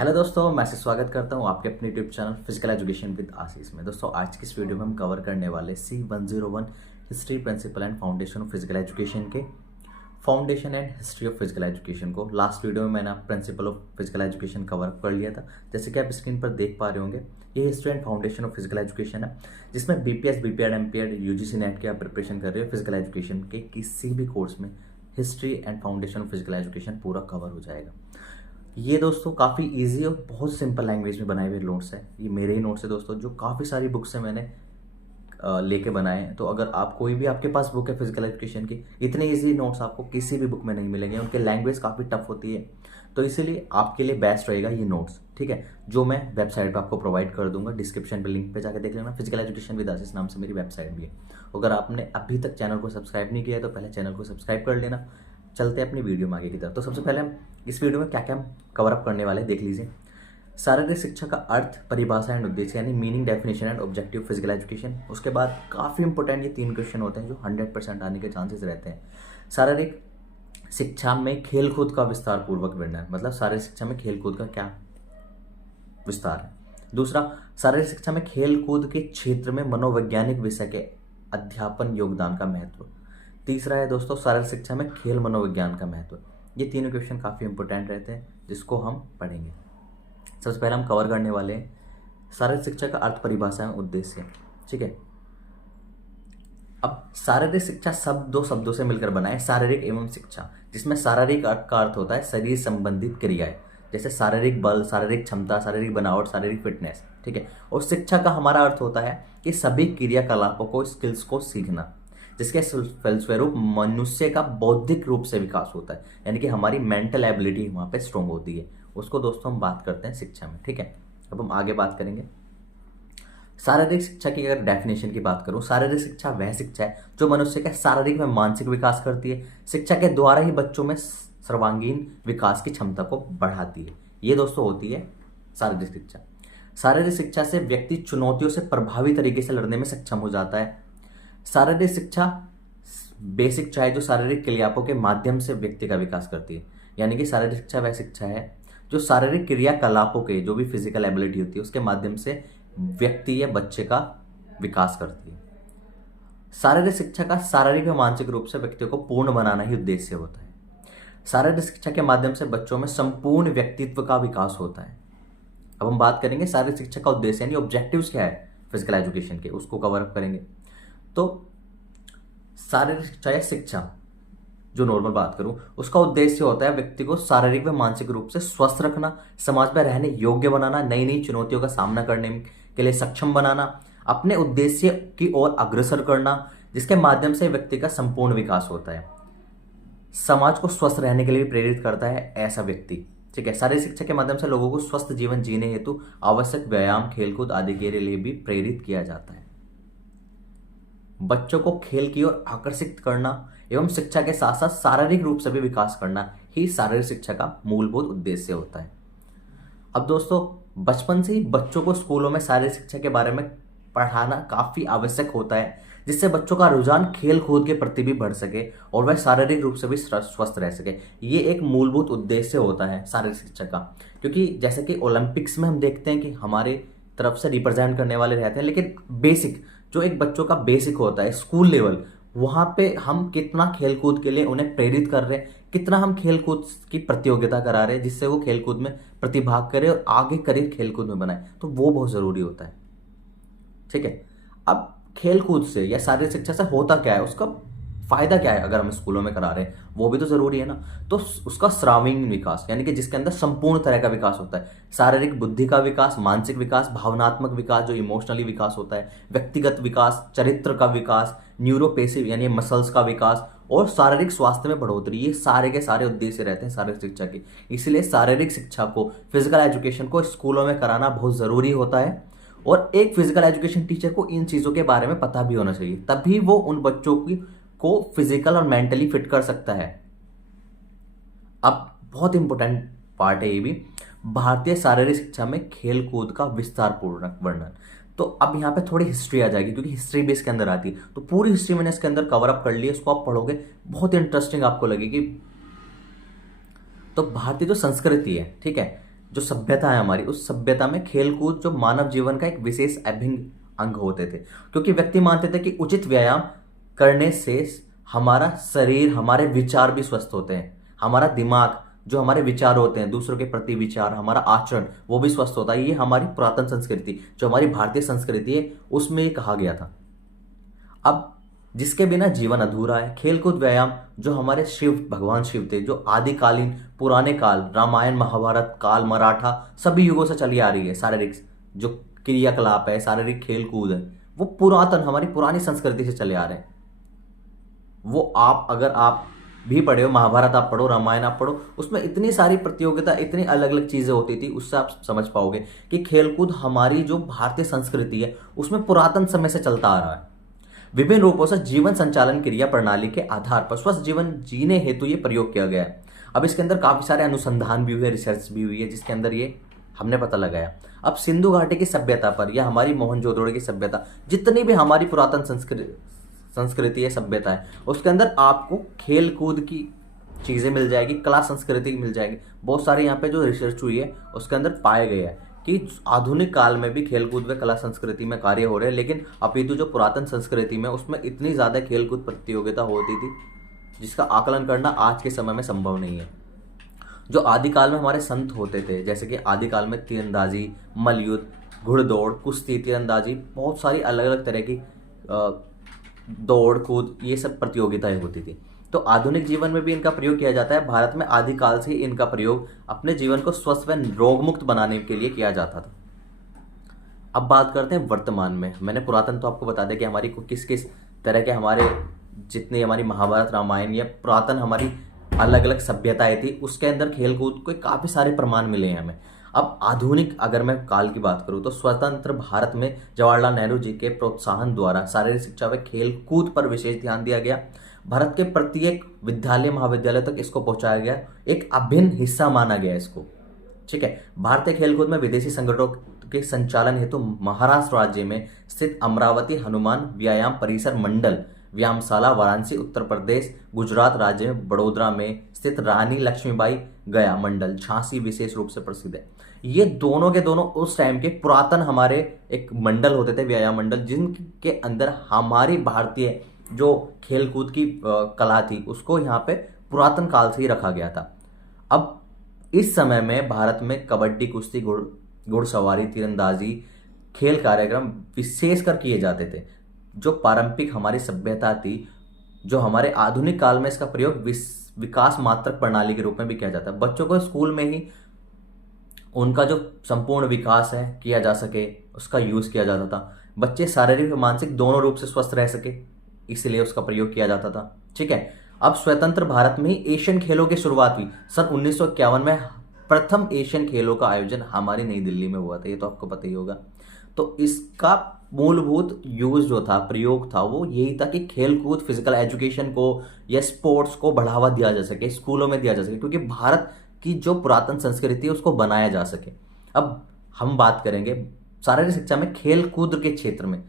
Hello दोस्तों, मैं स्वागत करता हूं आपके अपने YouTube channel physical education with Ashish में। दोस्तों, आज की इस वीडियो में हम कवर करने वाले C101 history principle and foundation of physical education के foundation and history of physical education को। लास्ट वीडियो में मैंने principle of physical education cover कर लिया था। जैसे कि आप स्क्रीन पर देख पा रहे होंगे, ये history and foundation of physical education है, जिसमें BPS, BPED, MPED, UGC net की आप प्रिपरेशन कर रहे हो फिजिकल एजुकेशन के किसी भी कोर्स में history and foundation of physical education पूरा कवर हो जाएगा। ये दोस्तों काफ़ी इजी और बहुत सिंपल लैंग्वेज में बनाए हुए नोट्स हैं। ये मेरे ही नोट्स है दोस्तों, जो काफ़ी सारी बुक से मैंने लेके बनाए हैं। तो अगर आप कोई भी आपके पास बुक है फिजिकल एजुकेशन की, इतने इजी नोट्स आपको किसी भी बुक में नहीं मिलेंगे। उनके लैंग्वेज काफ़ी टफ होती है, तो इसीलिए आपके लिए बेस्ट रहेगा ये नोट्स, ठीक है, जो मैं वेबसाइट पे आपको प्रोवाइड कर दूंगा। डिस्क्रिप्शन पे लिंक पे जाकर देख लेना। फिजिकल एजुकेशन विद आशीष नाम से मेरी वेबसाइट भी है। अगर आपने अभी तक चैनल को सब्सक्राइब नहीं किया है तो पहले चैनल को सब्सक्राइब कर लेना। चलते हैं अपनी वीडियो में आगे की तरफ। तो सबसे पहले हम इस वीडियो में क्या क्या हम कवर अप करने वाले देख लीजिए। शारीरिक शिक्षा का अर्थ, परिभाषा एंड उद्देश्य, यानी meaning, definition and objective physical education. उसके बाद काफ़ी इंपॉर्टेंट ये 3 क्वेश्चन होते हैं जो 100% आने के चांसेस रहते हैं। शारीरिक शिक्षा में खेलकूद का विस्तार पूर्वक वर्णन, मतलब शारीरिक शिक्षा में खेलकूद का क्या विस्तार है। दूसरा, शारीरिक शिक्षा में खेलकूद के क्षेत्र में मनोवैज्ञानिक विषय के अध्यापन योगदान का महत्व। तीसरा है दोस्तों, शारीरिक शिक्षा में खेल मनोविज्ञान का महत्व। ये तीनों क्वेश्चन काफ़ी इंपॉर्टेंट रहते हैं, जिसको हम पढ़ेंगे। सबसे पहले हम कवर करने वाले हैं शारीरिक शिक्षा का अर्थ, परिभाषा एवं उद्देश्य, ठीक है। अब शारीरिक शिक्षा दो शब्दों से मिलकर बना है, शारीरिक एवं शिक्षा, जिसमें शारीरिक का अर्थ होता है शरीर संबंधित क्रियाएं, जैसे शारीरिक बल, शारीरिक क्षमता, शारीरिक बनावट, शारीरिक फिटनेस, ठीक है। और शिक्षा का हमारा अर्थ होता है कि सभी क्रियाकलापों को, स्किल्स को सीखना, जिसके फलस्वरूप मनुष्य का बौद्धिक रूप से विकास होता है, यानी कि हमारी मेंटल एबिलिटी वहाँ पे स्ट्रॉन्ग होती है। उसको दोस्तों हम बात करते हैं शिक्षा में, ठीक है। अब हम आगे बात करेंगे शारीरिक शिक्षा की। अगर डेफिनेशन की बात करूं, शारीरिक शिक्षा वह शिक्षा है जो मनुष्य के शारीरिक व मानसिक विकास करती है। शिक्षा के द्वारा ही बच्चों में सर्वांगीण विकास की क्षमता को बढ़ाती है। ये दोस्तों होती है शारीरिक शिक्षा। शारीरिक शिक्षा से व्यक्ति चुनौतियों से प्रभावी तरीके से लड़ने में सक्षम हो जाता है। शारीरिक शिक्षा बेसिक शिक्षा है जो शारीरिक क्रियाओं के माध्यम से व्यक्ति का विकास करती है, यानी कि शारीरिक शिक्षा वह शिक्षा है जो शारीरिक क्रियाकलापों के, जो भी फिजिकल एबिलिटी होती है, उसके माध्यम से व्यक्ति या बच्चे का विकास करती है। शारीरिक शिक्षा का शारीरिक व मानसिक रूप से व्यक्ति को पूर्ण बनाना ही उद्देश्य होता है। शारीरिक शिक्षा के माध्यम से बच्चों में संपूर्ण व्यक्तित्व का विकास होता है। अब हम बात करेंगे शारीरिक शिक्षा का उद्देश्य, यानी ऑब्जेक्टिव्स क्या है फिजिकल एजुकेशन के, उसको कवर अप करेंगे। तो शारीरिक शिक्षा या शिक्षा जो नॉर्मल बात करूं, उसका उद्देश्य होता है व्यक्ति को शारीरिक व मानसिक रूप से स्वस्थ रखना, समाज में रहने योग्य बनाना, नई नई चुनौतियों का सामना करने के लिए सक्षम बनाना, अपने उद्देश्य की ओर अग्रसर करना, जिसके माध्यम से व्यक्ति का संपूर्ण विकास होता है। समाज को स्वस्थ रहने के लिए भी प्रेरित करता है ऐसा व्यक्ति, ठीक है। शारीरिक शिक्षा के माध्यम से लोगों को स्वस्थ जीवन जीने हेतु आवश्यक व्यायाम, खेलकूद आदि के लिए भी प्रेरित किया जाता है। बच्चों को खेल की ओर आकर्षित करना एवं शिक्षा के साथ साथ शारीरिक रूप से भी विकास करना ही शारीरिक शिक्षा का मूलभूत उद्देश्य होता है। अब दोस्तों, बचपन से ही बच्चों को स्कूलों में शारीरिक शिक्षा के बारे में पढ़ाना काफी आवश्यक होता है, जिससे बच्चों का रुझान खेल कूद के प्रति भी बढ़ सके और वह शारीरिक रूप से भी स्वस्थ रह सके। ये एक मूलभूत उद्देश्य होता है शारीरिक शिक्षा का, क्योंकि जैसे कि ओलंपिक्स में हम देखते हैं कि हमारे तरफ से रिप्रेजेंट करने वाले रहते हैं, लेकिन बेसिक जो एक बच्चों का बेसिक होता है स्कूल लेवल, वहां पे हम कितना खेलकूद के लिए उन्हें प्रेरित कर रहे हैं, कितना हम खेलकूद की प्रतियोगिता करा रहे हैं, जिससे वो खेलकूद में प्रतिभाग करे और आगे करियर खेलकूद में बनाए, तो वो बहुत जरूरी होता है, ठीक है। अब खेलकूद से या शारीरिक शिक्षा से होता क्या है, उसका फायदा क्या है अगर हम स्कूलों में करा रहे हैं, वो भी तो जरूरी है ना। तो उसका सर्वांगीण विकास, यानी कि जिसके अंदर संपूर्ण तरह का विकास होता है। शारीरिक बुद्धि का विकास, मानसिक विकास, भावनात्मक विकास जो इमोशनली विकास होता है, व्यक्तिगत विकास, चरित्र का विकास, न्यूरोपेसिव यानी मसल्स का विकास और शारीरिक स्वास्थ्य में बढ़ोतरी, ये सारे के सारे उद्देश्य रहते हैं शारीरिक शिक्षा के। इसलिए शारीरिक शिक्षा को, फिजिकल एजुकेशन को स्कूलों में कराना बहुत जरूरी होता है। और एक फिजिकल एजुकेशन टीचर को इन चीजों के बारे में पता भी होना चाहिए, तभी वो उन बच्चों को फिजिकल और मेंटली फिट कर सकता है। अब बहुत इंपॉर्टेंट पार्ट है ये भी, भारतीय शारीरिक शिक्षा में खेल कूद का विस्तार पूर्ण वर्णन। तो अब यहाँ पे थोड़ी हिस्ट्री आ जाएगी, क्योंकि हिस्ट्री भी इसके अंदर आती है। तो पूरी हिस्ट्री मैंने इसके अंदर कवर अप कर ली है, उसको आप पढ़ोगे बहुत इंटरेस्टिंग आपको लगेगी। तो भारतीय जो संस्कृति है, ठीक है, जो सभ्यता है हमारी, उस सभ्यता में खेल कूद जो मानव जीवन का एक विशेष अभिन्न अंग होते थे, क्योंकि व्यक्ति मानते थे कि उचित व्यायाम करने से हमारा शरीर, हमारे विचार भी स्वस्थ होते हैं, हमारा दिमाग, जो हमारे विचार होते हैं, दूसरों के प्रति विचार, हमारा आचरण, वो भी स्वस्थ होता है। ये हमारी पुरातन संस्कृति, जो हमारी भारतीय संस्कृति है, उसमें ये कहा गया था। अब जिसके बिना जीवन अधूरा है, खेलकूद व्यायाम जो हमारे शिव, भगवान शिव थे, जो आदिकालीन पुराने काल, रामायण महाभारत काल, मराठा, सभी युगों से चली आ रही है। शारीरिक जो क्रियाकलाप है, शारीरिक खेलकूद है, वो पुरातन, हमारी पुरानी संस्कृति से चले आ रहे हैं। वो आप, अगर आप भी पढ़े हो, महाभारत आप पढ़ो, रामायण आप पढ़ो, उसमें इतनी सारी प्रतियोगिता, इतनी अलग अलग चीजें होती थी, उससे आप समझ पाओगे कि खेलकूद हमारी जो भारतीय संस्कृति है उसमें पुरातन समय से चलता आ रहा है। विभिन्न रूपों से जीवन संचालन क्रिया प्रणाली के आधार पर स्वस्थ जीवन जीने हेतु ये प्रयोग किया गया है। अब इसके अंदर काफी सारे अनुसंधान भी हुए, रिसर्च भी हुई है, जिसके अंदर ये हमने पता लगाया। अब सिंधु घाटी की सभ्यता पर या हमारी मोहनजोदड़ो की सभ्यता, जितनी भी हमारी पुरातन संस्कृति है, सभ्यता है, उसके अंदर आपको खेल कूद की चीजें मिल जाएगी, कला संस्कृति मिल जाएगी। बहुत सारे यहाँ पे जो रिसर्च हुई है उसके अंदर पाया गया है कि आधुनिक काल में भी खेलकूद व कला संस्कृति में कार्य हो रहे हैं, लेकिन अपितु जो पुरातन संस्कृति में, उसमें इतनी ज्यादा खेलकूद प्रतियोगिता होती थी जिसका आकलन करना आज के समय में संभव नहीं है। जो आदिकाल में हमारे संत होते थे, जैसे कि आदिकाल में तीरंदाजी, मल्लयुद्ध, घुड़दौड़, कुश्ती, तीरंदाजी, बहुत सारी अलग अलग तरह की दौड़ कूद, ये सब प्रतियोगिताएं होती थी। तो आधुनिक जीवन में भी इनका प्रयोग किया जाता है। भारत में आदिकाल से ही इनका प्रयोग अपने जीवन को स्वस्थ व रोगमुक्त बनाने के लिए किया जाता था। अब बात करते हैं वर्तमान में। मैंने पुरातन तो आपको बता दिया कि हमारी किस किस तरह के, हमारे जितनी हमारी महाभारत, रामायण या पुरातन हमारी अलग अलग सभ्यताएं थी, उसके अंदर खेलकूद के काफी सारे प्रमाण मिले हैं हमें। अब आधुनिक अगर मैं काल की बात करूं तो स्वतंत्र भारत में जवाहरलाल नेहरू जी के प्रोत्साहन द्वारा शारीरिक शिक्षा व खेल कूद पर विशेष ध्यान दिया गया। भारत के प्रत्येक विद्यालय, महाविद्यालय तक इसको पहुंचाया गया, एक अभिन्न हिस्सा माना गया इसको। ठीक है। भारतीय खेलकूद में विदेशी संगठनों के संचालन हेतु महाराष्ट्र राज्य में स्थित अमरावती हनुमान व्यायाम परिसर मंडल व्यायामशाला, वाराणसी उत्तर प्रदेश, गुजरात राज्य में बड़ोदरा में स्थित रानी लक्ष्मीबाई गया मंडल, झांसी विशेष रूप से प्रसिद्ध है। ये दोनों के दोनों उस टाइम के पुरातन हमारे एक मंडल होते थे, व्यायाम मंडल, जिनके अंदर हमारी भारतीय जो खेलकूद की कला थी उसको यहाँ पे पुरातन काल से ही रखा गया था। अब इस समय में भारत में कबड्डी, कुश्ती, घुड़सवारी, तीरंदाजी खेल कार्यक्रम विशेषकर किए जाते थे। जो पारंपरिक हमारी सभ्यता थी, जो हमारे आधुनिक काल में इसका प्रयोग विकास मात्रक प्रणाली के रूप में भी किया जाता है। बच्चों को स्कूल में ही उनका जो संपूर्ण विकास है किया जा सके, उसका यूज किया जाता था। बच्चे शारीरिक और मानसिक दोनों रूप से स्वस्थ रह सके, इसलिए उसका प्रयोग किया जाता था। ठीक है। अब स्वतंत्र भारत में ही एशियन खेलों की शुरुआत हुई। सन 1951 में प्रथम एशियन खेलों का आयोजन हमारी नई दिल्ली में हुआ था, ये तो आपको पता ही होगा। तो इसका मूलभूत यूज जो था, प्रयोग था, वो यही था कि खेलकूद, फिजिकल एजुकेशन को या स्पोर्ट्स को बढ़ावा दिया जा सके, स्कूलों में दिया जा सके, क्योंकि भारत की जो पुरातन संस्कृति है उसको बनाया जा सके। अब हम बात करेंगे शारीरिक शिक्षा में खेल कूद के क्षेत्र में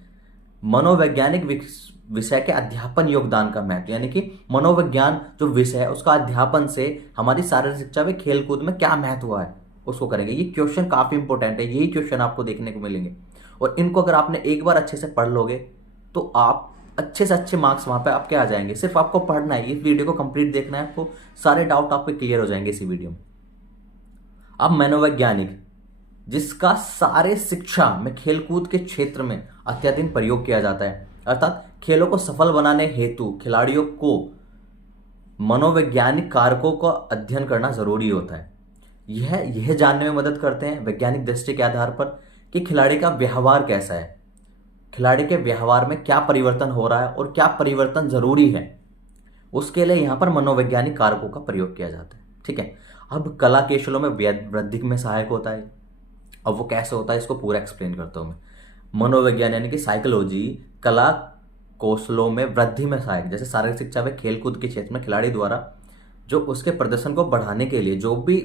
मनोवैज्ञानिक विषय के अध्यापन योगदान का महत्व, यानी कि मनोविज्ञान जो विषय है उसका अध्यापन से हमारी शारीरिक शिक्षा में खेल कूद में क्या महत्व है उसको करेंगे। ये क्वेश्चन काफी इंपॉर्टेंट है, यही क्वेश्चन आपको देखने को मिलेंगे, और इनको अगर आपने एक बार अच्छे से पढ़ लोगे तो आप अच्छे से अच्छे मार्क्स वहां पे आपके आ जाएंगे। सिर्फ आपको पढ़ना है, इस वीडियो को कंप्लीट देखना है, आपको सारे डाउट आपके क्लियर हो जाएंगे इसी वीडियो में। अब मनोवैज्ञानिक, जिसका सारे शिक्षा में खेलकूद के क्षेत्र में अत्यधिक प्रयोग किया जाता है, अर्थात खेलों को सफल बनाने हेतु खिलाड़ियों को मनोवैज्ञानिक कारकों का अध्ययन करना जरूरी होता है। यह जानने में मदद करते हैं वैज्ञानिक दृष्टि के आधार पर कि खिलाड़ी का व्यवहार कैसा है, खिलाड़ी के व्यवहार में क्या परिवर्तन हो रहा है और क्या परिवर्तन जरूरी है, उसके लिए यहाँ पर मनोवैज्ञानिक कारकों का प्रयोग किया जाता है। ठीक है। अब कला कौशलों में वृद्धि में सहायक होता है। अब वो कैसे होता है इसको पूरा एक्सप्लेन करता हूँ मैं। मनोविज्ञान यानी कि साइकोलॉजी कला कौशलों में वृद्धि में सहायक, जैसे शारीरिक शिक्षा व खेलकूद के क्षेत्र में खिलाड़ी द्वारा जो उसके प्रदर्शन को बढ़ाने के लिए जो भी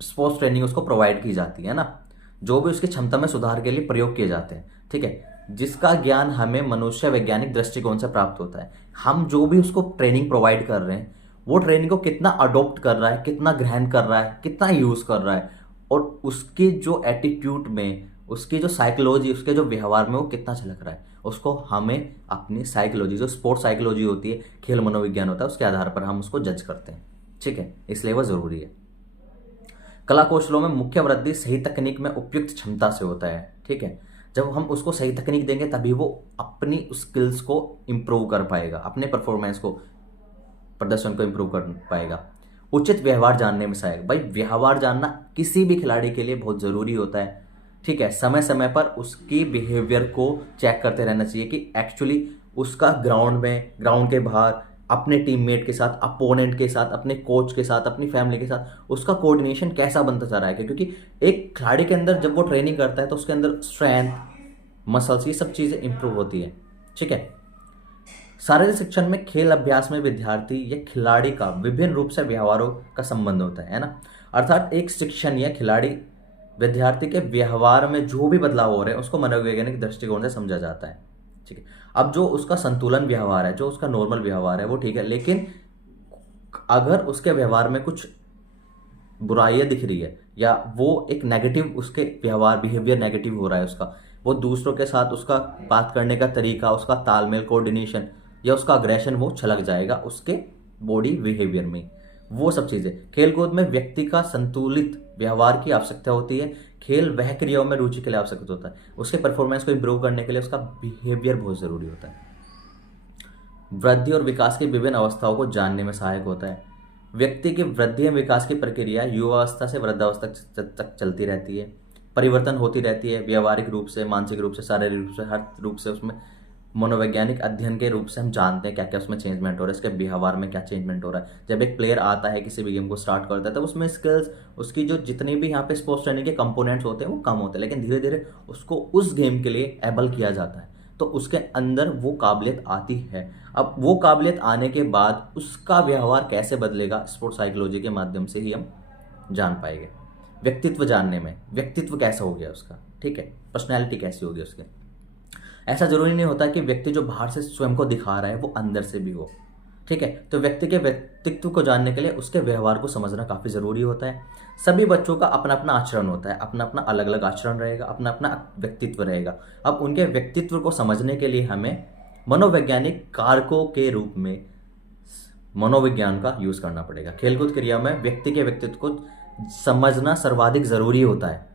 स्पोर्ट्स ट्रेनिंग उसको प्रोवाइड की जाती है ना, जो भी उसकी क्षमता में सुधार के लिए प्रयोग किए जाते हैं। ठीक है। जिसका ज्ञान हमें मनुष्य वैज्ञानिक दृष्टिकोण से प्राप्त होता है। हम जो भी उसको ट्रेनिंग प्रोवाइड कर रहे हैं, वो ट्रेनिंग को कितना अडॉप्ट कर रहा है, कितना ग्रहण कर रहा है, कितना यूज कर रहा है, और उसकी जो एटीट्यूड में, उसकी जो साइकोलॉजी, उसके जो व्यवहार में वो कितना झलक रहा है, उसको हमें अपनी साइकोलॉजी, जो स्पोर्ट्स साइकोलॉजी होती है, खेल मनोविज्ञान होता है, उसके आधार पर हम उसको जज करते हैं। ठीक है, इसलिए वह जरूरी है। कला कौशलों में मुख्य वृद्धि सही तकनीक में उपयुक्त क्षमता से होता है। ठीक है, जब हम उसको सही तकनीक देंगे तभी वो अपनी स्किल्स को इम्प्रूव कर पाएगा, अपने परफॉर्मेंस को, प्रदर्शन को इम्प्रूव कर पाएगा। उचित व्यवहार जानने में सहायक, भाई व्यवहार जानना किसी भी खिलाड़ी के लिए बहुत ज़रूरी होता है। ठीक है, समय समय पर उसकी बिहेवियर को चेक करते रहना चाहिए कि एक्चुअली उसका ग्राउंड में, ग्राउंड के बाहर, अपने टीममेट के साथ, अपोनेंट के साथ, अपने कोच के साथ, अपनी फैमिली के साथ उसका कोऑर्डिनेशन कैसा बनता जा रहा है। क्योंकि एक खिलाड़ी के अंदर जब वो ट्रेनिंग करता है तो उसके अंदर स्ट्रेंथ, मसल्स, ये सब चीज़ें इंप्रूव होती है। ठीक है, शारीरिक शिक्षण में खेल अभ्यास में विद्यार्थी या खिलाड़ी का विभिन्न रूप से व्यवहारों का संबंध होता है ना। अर्थात एक शिक्षण या खिलाड़ी विद्यार्थी के व्यवहार में जो भी बदलाव हो रहे हैं उसको मनोवैज्ञानिक दृष्टिकोण से समझा जाता है। ठीक है, अब जो उसका संतुलन व्यवहार है, जो उसका नॉर्मल व्यवहार है वो ठीक है, लेकिन अगर उसके व्यवहार में कुछ बुराइयां दिख रही है या वो एक नेगेटिव, उसके व्यवहार, बिहेवियर नेगेटिव हो रहा है उसका, वो दूसरों के साथ उसका बात करने का तरीका, उसका तालमेल, कोऑर्डिनेशन या उसका अग्रेशन, वो छलक जाएगा उसके बॉडी बिहेवियर में। वो सब चीज़ें, खेलकूद में व्यक्ति का संतुलित व्यवहार की आवश्यकता होती है। खेल वह क्रियाओं में रुचि के लिए आवश्यक होता है, उसके परफॉर्मेंस को इंप्रूव करने के लिए उसका बिहेवियर बहुत ज़रूरी होता है। वृद्धि और विकास की विभिन्न अवस्थाओं को जानने में सहायक होता है। व्यक्ति की वृद्धि एवं विकास की प्रक्रिया युवावस्था से वृद्धावस्था तक चलती रहती है, परिवर्तन होती रहती है, व्यवहारिक रूप से, मानसिक रूप से, शारीरिक रूप से, हर रूप से। उसमें मनोवैज्ञानिक अध्ययन के रूप से हम जानते हैं क्या क्या उसमें चेंजमेंट हो रहा है, इसके व्यवहार में क्या चेंजमेंट हो रहा है। जब एक प्लेयर आता है, किसी भी गेम को स्टार्ट करता है, तब उसमें स्किल्स, उसकी जो जितनी भी यहाँ पे स्पोर्ट्स ट्रेनिंग के कंपोनेंट्स होते हैं वो कम होते हैं, लेकिन धीरे धीरे उसको उस गेम के लिए एबल किया जाता है, तो उसके अंदर वो काबिलियत आती है। अब वो काबिलियत आने के बाद उसका व्यवहार कैसे बदलेगा, स्पोर्ट्स साइकोलॉजी के माध्यम से ही हम जान पाएंगे। व्यक्तित्व जानने में, व्यक्तित्व कैसा हो गया उसका, ठीक है, पर्सनैलिटी कैसी होगी उसकी। ऐसा जरूरी नहीं होता कि व्यक्ति जो बाहर से स्वयं को दिखा रहा है वो अंदर से भी हो। ठीक है, तो व्यक्ति के व्यक्तित्व को जानने के लिए उसके व्यवहार को समझना काफ़ी ज़रूरी होता है। सभी बच्चों का अपना अपना आचरण होता है, अपना अपना अलग अलग आचरण रहेगा, अपना अपना व्यक्तित्व रहेगा। अब उनके व्यक्तित्व को समझने के लिए हमें मनोवैज्ञानिक कारकों के रूप में मनोविज्ञान का यूज़ करना पड़ेगा। खेलकूद क्रिया में व्यक्ति के व्यक्तित्व को समझना सर्वाधिक ज़रूरी होता है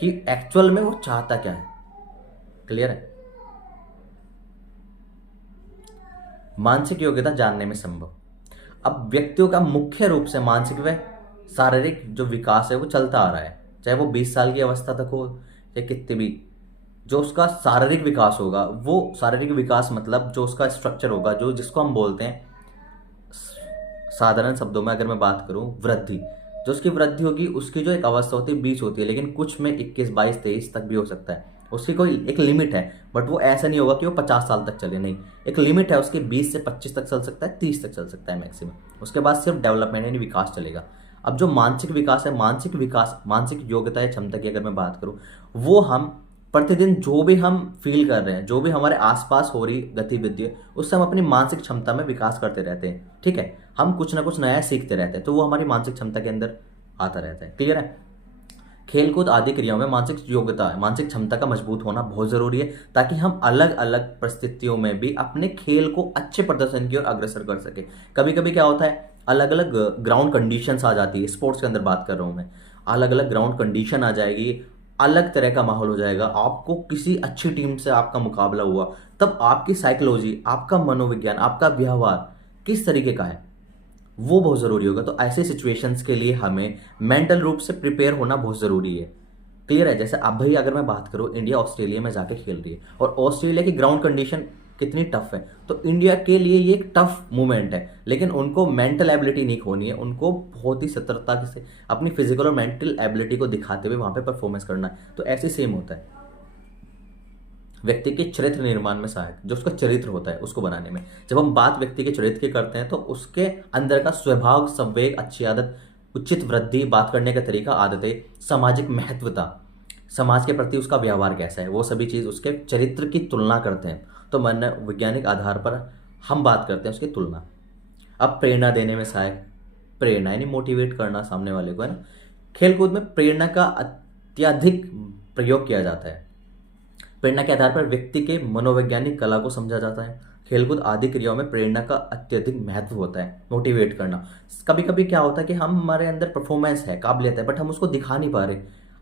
कि एक्चुअल में वो चाहता क्या है। क्लियर है? मानसिक योग्यता जानने में संभव। अब व्यक्तियों का मुख्य रूप से मानसिक व शारीरिक जो विकास है वो चलता आ रहा है, चाहे वो 20 साल की अवस्था तक हो या कितने भी। जो उसका शारीरिक विकास होगा, वो शारीरिक विकास मतलब जो उसका स्ट्रक्चर होगा, जो जिसको हम बोलते हैं साधारण शब्दों में अगर मैं बात करूं, वृद्धि। जो उसकी वृद्धि होगी, उसकी जो एक अवस्था होती है 20 होती है, लेकिन कुछ में 21, 22, 23 तक भी हो सकता है। उसकी कोई एक लिमिट है, बट वो ऐसा नहीं होगा कि वो 50 साल तक चले, नहीं, एक लिमिट है उसकी। 20 से 25 तक चल सकता है, 30 तक चल सकता है मैक्सिमम। उसके बाद सिर्फ डेवलपमेंट यानी विकास चलेगा। अब जो मानसिक विकास है, मानसिक विकास, मानसिक योग्यता या क्षमता की अगर मैं बात करूँ, वो हम प्रतिदिन जो भी हम फील कर रहे हैं, जो भी हमारे आसपास हो रही गतिविधि है, उससे हम अपनी मानसिक क्षमता में विकास करते रहते हैं। ठीक है, हम कुछ ना कुछ नया सीखते रहते हैं, तो वो हमारी मानसिक क्षमता के अंदर आता रहता है। क्लियर है? खेलकूद आदि क्रियाओं में मानसिक योग्यता, मानसिक क्षमता का मजबूत होना बहुत जरूरी है, ताकि हम अलग अलग परिस्थितियों में भी अपने खेल को अच्छे प्रदर्शन की ओर अग्रसर कर सके। कभी कभी क्या होता है, अलग अलग ग्राउंड कंडीशंस आ जाती है, स्पोर्ट्स के अंदर बात कर रहा हूँ मैं, अलग अलग ग्राउंड कंडीशन आ जाएगी, अलग तरह का माहौल हो जाएगा। आपको किसी अच्छी टीम से आपका मुकाबला हुआ, तब आपकी साइकोलॉजी, आपका मनोविज्ञान, आपका व्यवहार किस तरीके का है, वो बहुत ज़रूरी होगा। तो ऐसे सिचुएशंस के लिए हमें मेंटल रूप से प्रिपेयर होना बहुत ज़रूरी है। क्लियर है? जैसे अब भाई अगर मैं बात करूँ, इंडिया ऑस्ट्रेलिया में जाके खेल रही है और ऑस्ट्रेलिया की ग्राउंड कंडीशन कितनी टफ है, तो इंडिया के लिए ये एक टफ मूवमेंट है, लेकिन उनको मेंटल एबिलिटी नहीं खोनी है, उनको बहुत ही सतर्कता से अपनी फिजिकल और मेंटल एबिलिटी को दिखाते हुए वहाँ पे परफॉर्मेंस करना है। तो ऐसे सेम होता है व्यक्ति के चरित्र निर्माण में सहायक, जो उसका चरित्र होता है उसको बनाने में। जब हम बात व्यक्ति के चरित्र की करते हैं, तो उसके अंदर का स्वभाव, संवेग, अच्छी आदत, उचित वृद्धि, बात करने का तरीका, आदतें, सामाजिक महत्वता, समाज के प्रति उसका व्यवहार कैसा है, वो सभी चीज़ उसके चरित्र की तुलना करते हैं। तो मनोवैज्ञानिक आधार पर हम बात करते हैं उसकी तुलना। अब प्रेरणा देने में सहायक, प्रेरणा यानी मोटिवेट करना सामने वाले को, है ना। खेलकूद में प्रेरणा का अत्यधिक प्रयोग किया जाता है। प्रेरणा के आधार पर व्यक्ति के मनोवैज्ञानिक कला को समझा जाता है। खेलकूद आदि क्रियाओं में प्रेरणा का अत्यधिक महत्व होता है। मोटिवेट करना, कभी कभी क्या होता है कि हमारे अंदर परफॉर्मेंस है, काबिलियत है, बट हम उसको दिखा नहीं पा रहे,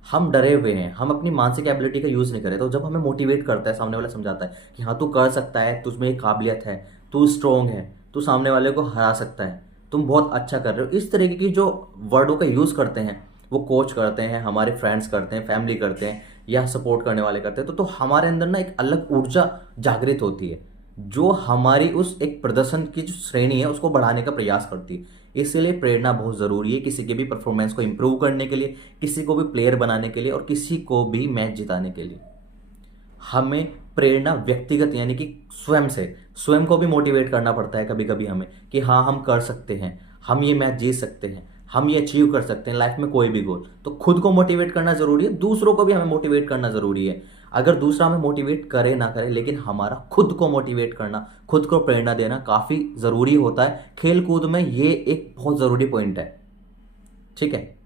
हम डरे हुए हैं, हम अपनी मानसिक एबिलिटी का यूज नहीं कर रहे। तो जब हमें मोटिवेट करता है, सामने वाला समझाता है कि हाँ तू कर सकता है, तुझमें एक काबिलियत है, तू स्ट्रोंग है, तू सामने वाले को हरा सकता है, तुम बहुत अच्छा कर रहे हो, इस तरीके की जो वर्डों का यूज करते हैं वो कोच करते हैं, हमारे फ्रेंड्स करते हैं, फैमिली करते हैं, या सपोर्ट करने वाले करते हैं, तो हमारे अंदर ना एक अलग ऊर्जा जागृत होती है जो हमारी उस एक प्रदर्शन की जो श्रेणी है उसको बढ़ाने का प्रयास करती है। इसलिए प्रेरणा बहुत ज़रूरी है किसी के भी परफॉर्मेंस को इंप्रूव करने के लिए, किसी को भी प्लेयर बनाने के लिए, और किसी को भी मैच जिताने के लिए। हमें प्रेरणा व्यक्तिगत यानी कि स्वयं से, स्वयं को भी मोटिवेट करना पड़ता है कभी कभी हमें कि हाँ हम कर सकते हैं, हम ये मैच जीत सकते हैं, हम ये अचीव कर सकते हैं लाइफ में कोई भी गोल। तो खुद को मोटिवेट करना जरूरी है, दूसरों को भी हमें मोटिवेट करना जरूरी है। अगर दूसरा हमें मोटिवेट करे ना करे, लेकिन हमारा खुद को मोटिवेट करना, खुद को प्रेरणा देना काफी जरूरी होता है। खेल कूद में ये एक बहुत जरूरी पॉइंट है। ठीक है,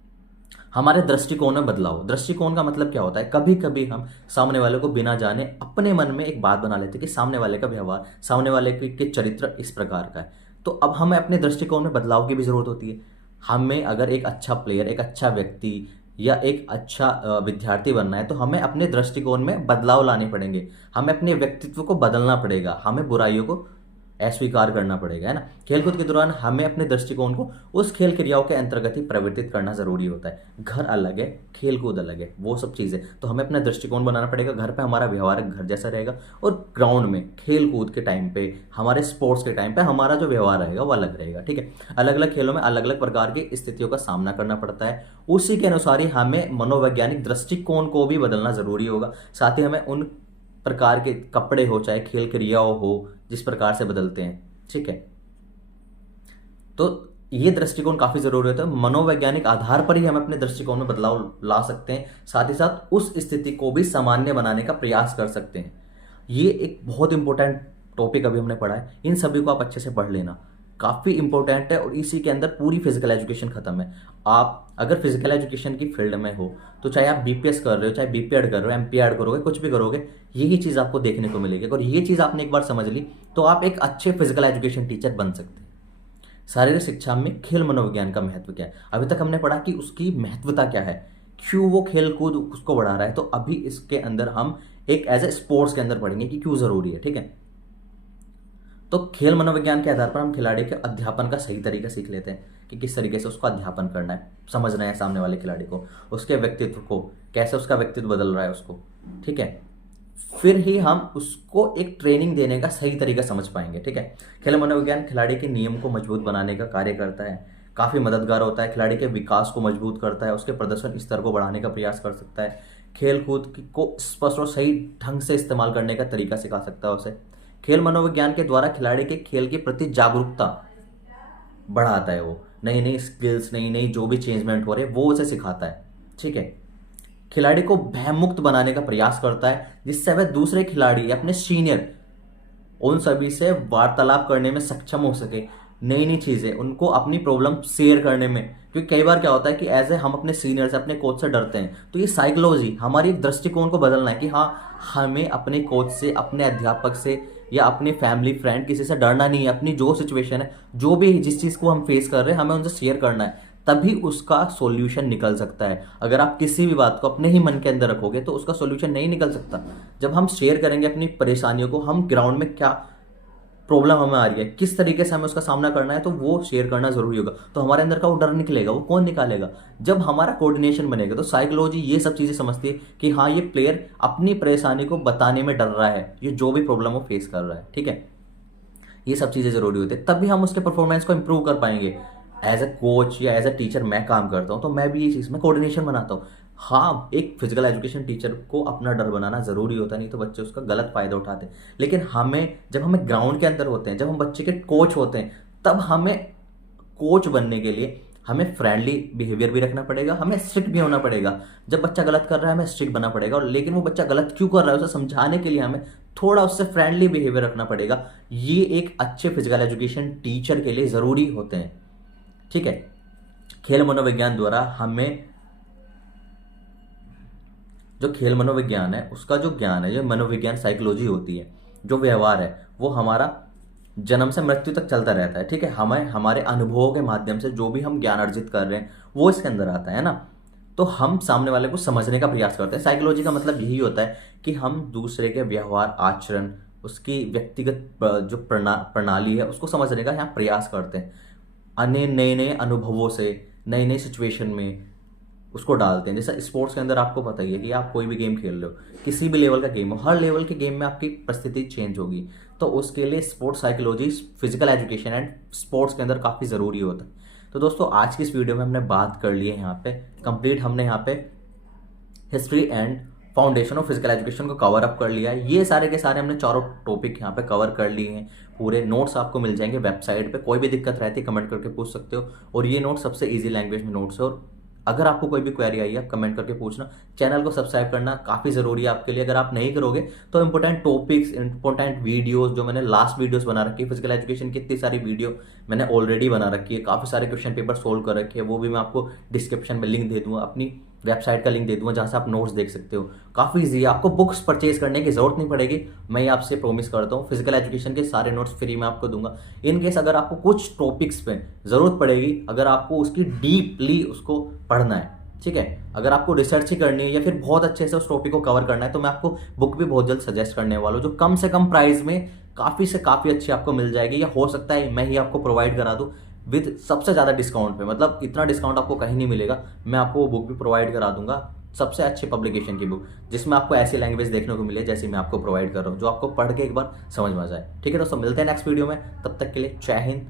हमारे दृष्टिकोण में बदलाव। दृष्टिकोण का मतलब क्या होता है, कभी कभी हम सामने वाले को बिना जाने अपने मन में एक बात बना लेते हैं कि सामने वाले का व्यवहार, सामने वाले के चरित्र इस प्रकार का है। तो अब हमें अपने दृष्टिकोण में बदलाव की भी जरूरत होती है। हमें अगर एक अच्छा प्लेयर, एक अच्छा व्यक्ति या एक अच्छा विद्यार्थी बनना है तो हमें अपने दृष्टिकोण में बदलाव लाने पड़ेंगे, हमें अपने व्यक्तित्व को बदलना पड़ेगा, हमें बुराइयों को अस्वीकार करना पड़ेगा, है ना। खेलकूद के दौरान हमें अपने दृष्टिकोण को उस खेल क्रियाओं के अंतर्गत ही परिवर्तित करना जरूरी होता है। घर अलग है, खेलकूद अलग है, वो सब चीज़ें तो हमें अपना दृष्टिकोण बनाना पड़ेगा। घर पे हमारा व्यवहार घर जैसा रहेगा, और ग्राउंड में खेलकूद के टाइम पे, हमारे स्पोर्ट्स के टाइम पे हमारा जो व्यवहार रहेगा वो अलग रहेगा। ठीक है, अलग अलग खेलों में अलग अलग प्रकार की स्थितियों का सामना करना पड़ता है, उसी के अनुसार ही हमें मनोवैज्ञानिक दृष्टिकोण को भी बदलना जरूरी होगा। साथ ही हमें उन प्रकार के कपड़े हो, चाहे खेल क्रियाओं हो, जिस प्रकार से बदलते हैं। ठीक है, तो ये दृष्टिकोण काफी जरूरी होता है। मनोवैज्ञानिक आधार पर ही हम अपने दृष्टिकोण में बदलाव ला सकते हैं, साथ ही साथ उस स्थिति को भी सामान्य बनाने का प्रयास कर सकते हैं। ये एक बहुत इंपॉर्टेंट टॉपिक अभी हमने पढ़ा है, इन सभी को आप अच्छे से पढ़ लेना, काफी इंपॉर्टेंट है। और इसी के अंदर पूरी फिजिकल एजुकेशन खत्म है। आप अगर फिजिकल एजुकेशन की फील्ड में हो तो चाहे आप बीपीएस कर रहे हो, चाहे बीपीएड कर रहे हो, एमपीएड करोगे, कुछ भी करोगे, यही चीज आपको देखने को मिलेगी। और ये चीज आपने एक बार समझ ली तो आप एक अच्छे फिजिकल एजुकेशन टीचर बन सकते हैं। शारीरिक शिक्षा में खेल मनोविज्ञान का महत्व क्या है, अभी तक हमने पढ़ा कि उसकी महत्वता क्या है, क्यों वो खेल कूद उसको बढ़ा रहा है। तो अभी इसके अंदर हम एक एज ए स्पोर्ट्स के अंदर पढ़ेंगे कि क्यों जरूरी है। ठीक है, तो खेल मनोविज्ञान के आधार पर हम खिलाड़ी के अध्यापन का सही तरीका सीख लेते हैं कि किस तरीके से उसको अध्यापन करना है, समझना है सामने वाले खिलाड़ी को, उसके व्यक्तित्व को, कैसे उसका व्यक्तित्व बदल रहा है उसको। ठीक है, फिर ही हम उसको एक ट्रेनिंग देने का सही तरीका समझ पाएंगे। ठीक है, खेल मनोविज्ञान खिलाड़ी के नियम को मजबूत बनाने का कार्य करता है, काफी मददगार होता है, खिलाड़ी के विकास को मजबूत करता है, उसके प्रदर्शन स्तर को बढ़ाने का प्रयास कर सकता है, खेल कूद को स्पष्ट और सही ढंग से इस्तेमाल करने का तरीका सिखा सकता है उसे। खेल मनोविज्ञान के द्वारा खिलाड़ी के खेल के प्रति जागरूकता बढ़ाता है, वो नई नई स्किल्स, नई नई जो भी चेंजमेंट हो रहे वो उसे सिखाता है। ठीक है, खिलाड़ी को भयमुक्त बनाने का प्रयास करता है, जिससे वह दूसरे खिलाड़ी अपने सीनियर उन सभी से वार्तालाप करने में सक्षम हो सके, नई नई चीजें उनको अपनी प्रॉब्लम शेयर करने में। क्योंकि कई बार क्या होता है कि एज ए हम अपने सीनियर से, अपने कोच से डरते हैं, तो ये साइकोलॉजी, हमारी एक दृष्टिकोण को बदलना है कि हाँ हमें अपने कोच से, अपने अध्यापक से या अपने फैमिली फ्रेंड किसी से डरना नहीं है। अपनी जो सिचुएशन है, जो भी जिस चीज को हम फेस कर रहे हैं, हमें उनसे शेयर करना है, तभी उसका सॉल्यूशन निकल सकता है। अगर आप किसी भी बात को अपने ही मन के अंदर रखोगे तो उसका सॉल्यूशन नहीं निकल सकता। जब हम शेयर करेंगे अपनी परेशानियों को, हम ग्राउंड में क्या प्रॉब्लम हमें आ रही है, किस तरीके से हमें उसका सामना करना है, तो वो शेयर करना जरूरी होगा। तो हमारे अंदर का वो डर निकलेगा, वो कौन निकालेगा, जब हमारा कोऑर्डिनेशन बनेगा। तो साइकोलॉजी ये सब चीजें समझती है कि हाँ ये प्लेयर अपनी परेशानी को बताने में डर रहा है, ये जो भी प्रॉब्लम वो फेस कर रहा है। ठीक है, ये सब चीजें जरूरी होती है, तभी हम उसके परफॉर्मेंस को इंप्रूव कर पाएंगे। एज ए कोच या एज ए टीचर मैं काम करता हूँ तो मैं भी ये चीज में कोऑर्डिनेशन बनाता हूँ। हाँ, एक फिजिकल एजुकेशन टीचर को अपना डर बनाना जरूरी होता है, नहीं तो बच्चे उसका गलत फायदा उठाते हैं। लेकिन जब हमें ग्राउंड के अंदर होते हैं, जब हम बच्चे के कोच होते हैं, तब हमें कोच बनने के लिए हमें फ्रेंडली बिहेवियर भी रखना पड़ेगा, हमें स्ट्रिक्ट भी होना पड़ेगा। जब बच्चा गलत कर रहा है हमें स्ट्रिक्ट बनना पड़ेगा, और लेकिन वो बच्चा गलत क्यों कर रहा है उसे समझाने के लिए हमें थोड़ा उससे फ्रेंडली बिहेवियर रखना पड़ेगा। ये एक अच्छे फिजिकल एजुकेशन टीचर के लिए जरूरी होते हैं। ठीक है, खेल मनोविज्ञान द्वारा हमें जो खेल मनोविज्ञान है उसका जो ज्ञान है, जो मनोविज्ञान साइकोलॉजी होती है, जो व्यवहार है, वो हमारा जन्म से मृत्यु तक चलता रहता है। ठीक है, हमें हमारे अनुभवों के माध्यम से जो भी हम ज्ञान अर्जित कर रहे हैं वो इसके अंदर आता है ना। तो हम सामने वाले को समझने का प्रयास करते हैं। साइकोलॉजी का मतलब यही होता है कि हम दूसरे के व्यवहार, आचरण, उसकी व्यक्तिगत जो प्रणाली है उसको समझने का यहाँ प्रयास करते हैं। अन्य नए नए अनुभवों से नई नई सिचुएशन में उसको डालते हैं। जैसे स्पोर्ट्स के अंदर आपको पता ही है कि आप कोई भी गेम खेल रहे हो, किसी भी लेवल का गेम हो, हर लेवल के गेम में आपकी परिस्थिति चेंज होगी। तो उसके लिए sports psychology, physical education and sports के अंदर काफ़ी ज़रूरी होता है। तो दोस्तों आज की इस वीडियो में हमने बात कर ली है यहाँ पे कंप्लीट, हमने यहाँ पे history and foundation of physical education को कवर अप कर लिया है। ये सारे के सारे हमने चारों टॉपिक यहाँ पे कवर कर लिए हैं। पूरे नोट्स आपको मिल जाएंगे वेबसाइट पे। कोई भी दिक्कत रहती है कमेंट करके पूछ सकते हो, और ये नोट सबसे इजी लैंग्वेज में नोट्स है। और अगर आपको कोई भी क्वेरी आई है आप कमेंट करके पूछना। चैनल को सब्सक्राइब करना काफ़ी ज़रूरी है आपके लिए। अगर आप नहीं करोगे तो इंपॉर्टेंट टॉपिक्स, इंपॉर्टेंट वीडियोस जो मैंने लास्ट वीडियोस बना रखी है फिजिकल एजुकेशन की, इतनी सारी वीडियो मैंने ऑलरेडी बना रखी है, काफ़ी सारे क्वेश्चन पेपर सोल्व कर रखे हैं, वो भी मैं आपको डिस्क्रिप्शन में लिंक दे दूँगा, अपनी वेबसाइट का लिंक दे दूंगा जहाँ से आप नोट्स देख सकते हो। काफ़ी ईजी है, आपको बुक्स परचेज करने की जरूरत नहीं पड़ेगी। मैं ये आपसे प्रॉमिस करता हूँ फिजिकल एजुकेशन के सारे नोट्स फ्री में आपको दूंगा। इन केस अगर आपको कुछ टॉपिक्स पे ज़रूरत पड़ेगी, अगर आपको उसकी डीपली उसको पढ़ना है, ठीक है, अगर आपको रिसर्च ही करनी है या फिर बहुत अच्छे से उस टॉपिक को कवर करना है, तो मैं आपको बुक भी बहुत जल्द सजेस्ट करने वाला हूँ जो कम से कम प्राइस में काफ़ी से काफ़ी अच्छी आपको मिल जाएगी। या हो सकता है मैं ही आपको प्रोवाइड करा दूँ विद सबसे ज़्यादा डिस्काउंट पे। मतलब इतना डिस्काउंट आपको कहीं नहीं मिलेगा। मैं आपको वो बुक भी प्रोवाइड करा दूंगा, सबसे अच्छे पब्लिकेशन की बुक, जिसमें आपको ऐसी लैंग्वेज देखने को मिले जैसे मैं आपको प्रोवाइड कर रहा हूँ, जो आपको पढ़ के एक बार समझ में आ जाए। ठीक है दोस्तों, मिलते हैं नेक्स्ट वीडियो में। तब तक के लिए जय हिंद।